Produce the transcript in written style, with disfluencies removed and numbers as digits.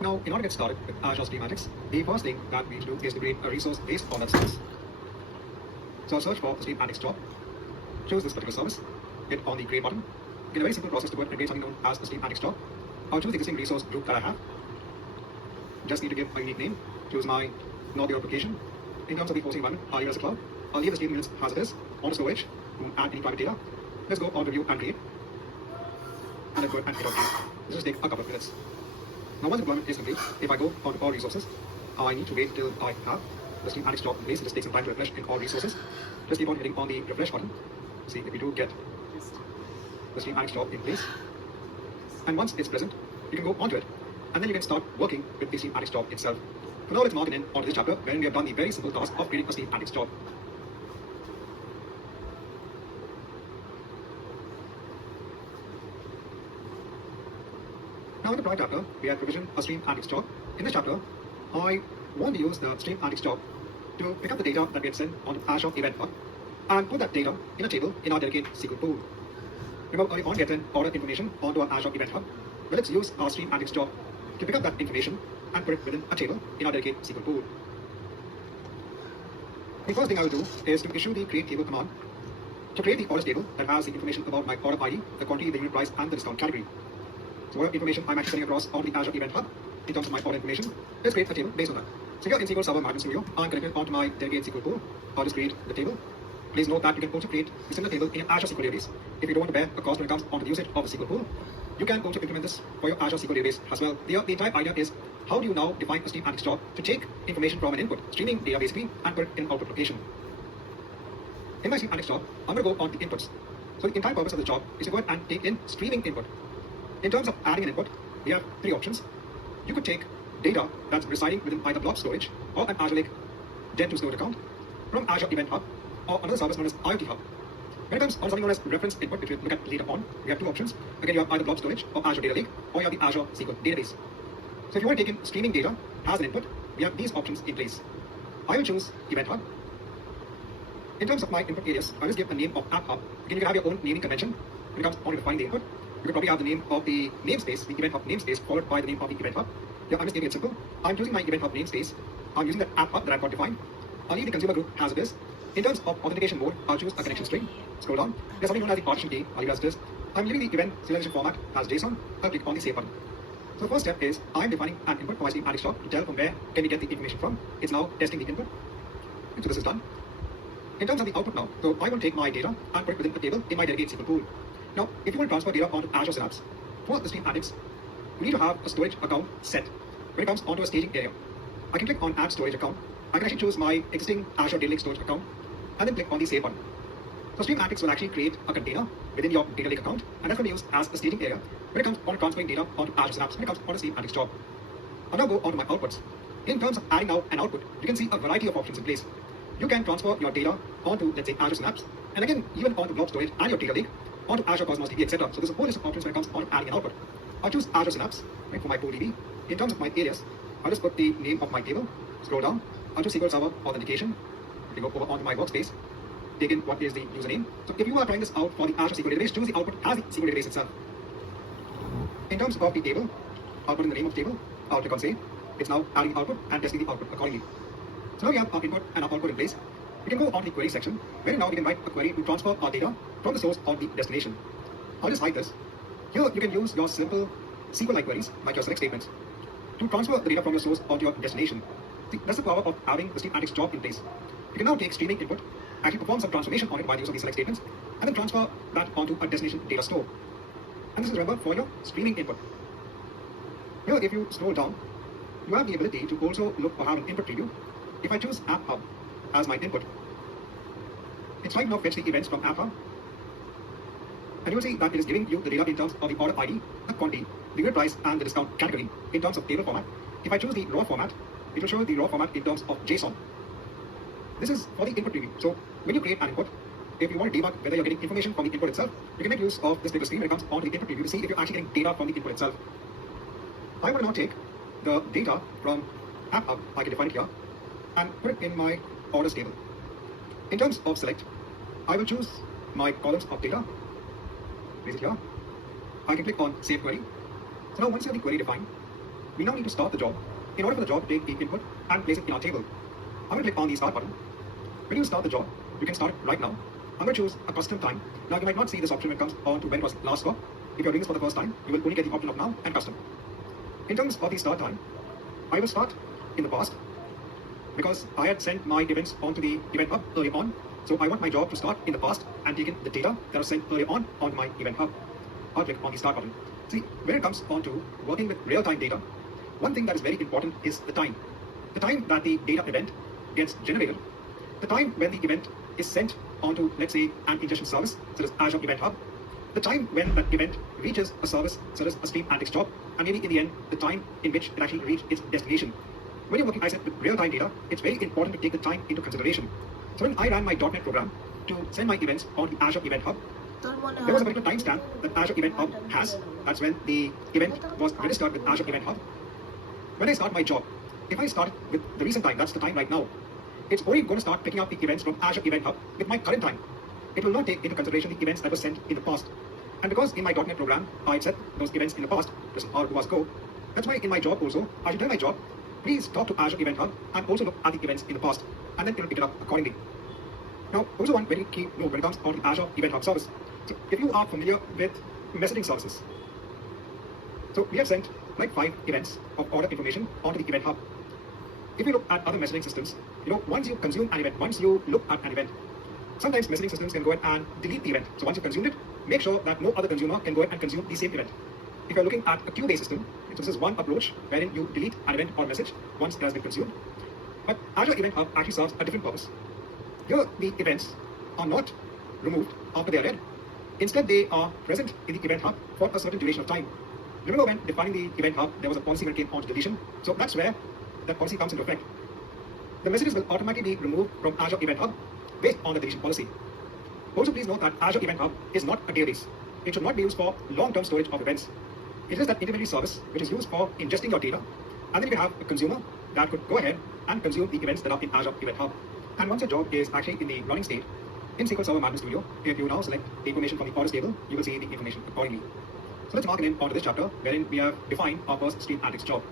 Now, in order to get started with Azure Schematics, the first thing that we need to do is to create a resource based on that service. So I'll search for the Schematics job, choose this particular service, hit on the create button. Get a very simple process to go and create something known as the Schematics job. I'll choose the existing resource group that I have. Just need to give a unique name, choose my Node application. In terms of the hosting environment, I'll use a cloud. I'll leave the stream units as it is, on storage, don't add any private data. Let's go on review and create. And then go and hit OK. This will take a couple of minutes. Now once the deployment is complete, if I go onto all resources, I need to wait till I have the Schematics job in place. It just takes some time to refresh in all resources. Just keep on hitting on the refresh button. See if we do get the Schematics job in place. And once it's present, you can go onto it, and then you can start working with the Schematics job itself. For now, let's mark it in onto this chapter, wherein we have done the very simple task of creating a Schematics job. Now in the prior chapter, we had provisioned a Schematics job. In this chapter, I want to use the Schematics job to pick up the data that gets sent onto Azure Event Hub and put that data in a table in our dedicated SQL pool. Remember, early on we had sent order information onto our Azure Event Hub. Well, let's use our Schematics job to pick up that information and put it within a table in our dedicated SQL pool. The first thing I will do is to issue the create table command to create the orders table that has the information about my order ID, the quantity, the unit price, and the discount category. So whatever information I'm actually sending across on the Azure Event Hub in terms of my order information, let's create a table based on that. So here in SQL Server Management Studio, I'm connected onto my dedicated SQL pool. I'll just create the table. Please note that you can also create a similar table in your Azure SQL database. If you don't want to bear a cost when it comes onto the usage of the SQL pool, you can also implement this for your Azure SQL database as well. The entire idea is how do you now define a Schematics job to take information from an input, streaming data basically, and put it in an output location. In my Schematics job, I'm going to go on the inputs. So the entire purpose of the job is to go ahead and take in streaming input. In terms of adding an input, we have three options. You could take data that's residing within either blob storage or an Azure Lake Gen 2 storage account from Azure Event Hub or another service known as IoT Hub. When it comes on something known as reference input, which we'll look at later on, we have two options. Again, you have either blob storage or Azure Data Lake, or you have the Azure SQL database. So if you want to take in streaming data as an input, we have these options in place. I will choose Event Hub. In terms of my input areas, I'll just give a name of App Hub. Again, you can have your own naming convention when it comes on defining the input. You could probably have the name of the namespace, the Event Hub namespace, followed by the name of the Event Hub. Yeah, I'm just making it simple. I'm choosing my Event Hub namespace. I'm using that App Hub that I've got defined. I'll leave the consumer group as it is. In terms of authentication mode, I'll choose a connection string. Scroll down. There's something known as the partition key. I'll leave it as it is. I'm leaving the event serialization format as JSON. I'll click on the save button. So the first step is I'm defining an input for my Schematics job to tell from where can we get the information from. It's now testing the input. So this is done. In terms of the output now, so I will take my data and put it within a table in my dedicated SQL pool. Now, if you want to transfer data onto Azure Synapse, for the Schematics, you need to have a storage account set when it comes onto a staging area. I can click on Add Storage Account. I can actually choose my existing Azure Data Lake storage account and then click on the Save button. So Schematics will actually create a container within your Data Lake account, and that's going to be used as the staging area when it comes on transferring data onto Azure Synapse when it comes on a Schematics job. I'll now go onto my outputs. In terms of adding now an output, you can see a variety of options in place. You can transfer your data onto, let's say, Azure Synapse, and again, even onto blob storage and your Data Lake, onto Azure Cosmos DB, etc. So there's a whole list of options when it comes on adding an output. I'll choose Azure Synapse right, for my pool DB. In terms of my areas, I'll just put the name of my table, scroll down, I'll choose SQL Server Authentication, we go over onto my workspace, take in what is the username. So if you are trying this out for the Azure SQL database, choose the output as the SQL database itself. In terms of the table, I'll put in the name of the table, I'll click on save. It's now adding output and testing the output accordingly. So now we have our input and our output in place. We can go on to the query section, where now we can write a query to transfer our data from the source or the destination. I'll just hide this. Here you can use your simple SQL-like queries, like your select statements, to transfer the data from your source onto your destination. See, that's the power of having the Schematics job in place. You can now take streaming input, actually perform some transformation on it by the use of these select statements, and then transfer that onto a destination data store. And this is, remember, for your streaming input. Here, if you scroll down, you have the ability to also look or have an input preview. If I choose App Hub as my input, it's trying to now fetch the events from App Hub. And you'll see that it is giving you the data in terms of the order ID, the quantity, the unit price, and the discount category in terms of table format. If I choose the raw format, it will show the raw format in terms of JSON. This is for the input preview. So when you create an input, if you want to debug whether you're getting information from the input itself, you can make use of this particular screen when it comes onto the input preview to see if you're actually getting data from the input itself. I want to now take the data from App Hub, I can define it here, and put it in my orders table. In terms of select, I will choose my columns of data, place it here. I can click on Save Query. So now once you have the query defined, we now need to start the job. In order for the job to take the input and place it in our table, I'm going to click on the start button. When you start the job, you can start it right now. I'm going to choose a custom time. Now you might not see this option when it comes on to when it was last stop. If you're doing this for the first time, you will only get the option of now and custom. In terms of the start time, I will start in the past because I had sent my events onto the event hub earlier on. So I want my job to start in the past and taken the data that was sent earlier on onto my event hub. I'll click on the start button. See, when it comes on to working with real-time data, one thing that is very important is the time. The time that the data event gets generated, the time when the event is sent onto, let's say, an ingestion service, such as Azure Event Hub, the time when that event reaches a service, such as a Stream Antics job, and maybe in the end, the time in which it actually reached its destination. When you're working, I said, with real-time data, it's very important to take the time into consideration. So when I ran my .NET program to send my events on the Azure Event Hub, there was a particular timestamp that Azure Event Hub has. That's when the event was registered with Azure Event Hub. When I start my job, if I start with the recent time, that's the time right now, it's only going to start picking up the events from Azure Event Hub with my current time. It will not take into consideration the events that were sent in the past. And because in my .NET program, I set those events in the past, just R was go, that's why in my job also, I should tell my job, please talk to Azure Event Hub and also look at the events in the past, and then it will pick it up accordingly. Now, also one very key note when it comes on the Azure Event Hub service. So if you are familiar with messaging services, so we have sent like 5 events of order information onto the Event Hub. If you look at other messaging systems, once you consume an event, once you look at an event, sometimes messaging systems can go ahead and delete the event. So once you've consumed it, make sure that no other consumer can go ahead and consume the same event. If you're looking at a queue-based system, this is one approach wherein you delete an event or message once it has been consumed. But Azure Event Hub actually serves a different purpose. Here, the events are not removed after they are read. Instead, they are present in the Event Hub for a certain duration of time. Remember when defining the Event Hub, there was a policy when it came onto deletion. So that's where that policy comes into effect. The messages will automatically be removed from Azure Event Hub based on the deletion policy. Also, please note that Azure Event Hub is not a database. It should not be used for long-term storage of events. It is that intermediary service which is used for ingesting your data, and then you have a consumer that could go ahead and consume the events that are in Azure Event Hub. And once your job is actually in the running state, in SQL Server Management Studio, if you now select the information from the orders table, you will see the information accordingly. So let's mark an end onto this chapter, wherein we have defined our first Stream Antics job.